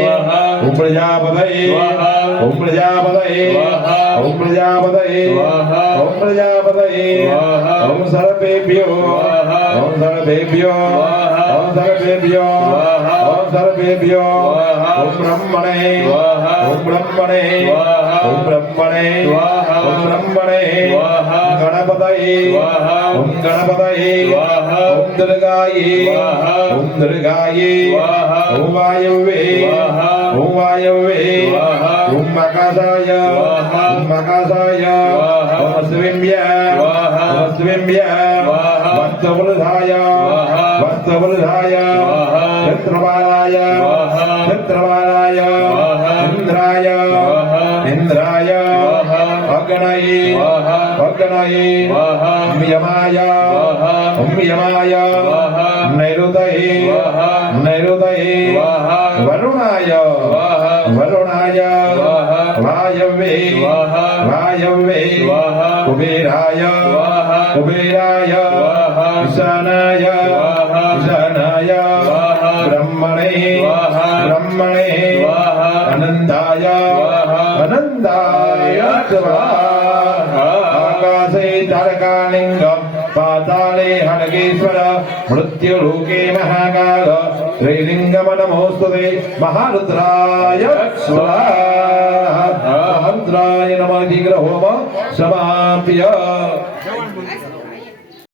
ओम प्रजापतये ओम प्रजापतये ओम प्रजापतये ओम प्रजापतये ओम सर्वेभ्यो ओम सर्वेभ्यो ओम सर्वेभ्यो ओम सर्वेभ्यो ओम ब्रह्मणे ओम ब्रह्मणे ओम ब्रह्मणे ओम ब्रह्मणे गणपतये ओम गणपतये ओम दुर्गाये ओम दुर्गाये ओम वायवे ओम वायवे ओम मकासाय ओम मकासाय ओम स्विम्य वत्सवृधाय वत्सवृधाय चित्रवालाय चित्रवालाय इंद्राय इंद्राय अग्नये अग्नये यमाय यमाय नैऋतये नैऋतये वरुणाय वरुणाय वायवे वायवे कुबेराय कुबेराय ईशानाय ईशानाय ब्रह्मणे ब्रह्मणे अनन्ताय अनन्ताय आकाशे तारकालिङ्गम् पाताले हनकेश्वर मृत्युलोके महाकाल श्रीलिङ्गमनमोस्तुते महारुद्राय स्वाहा महारुद्राय नमः। होम समाप्य।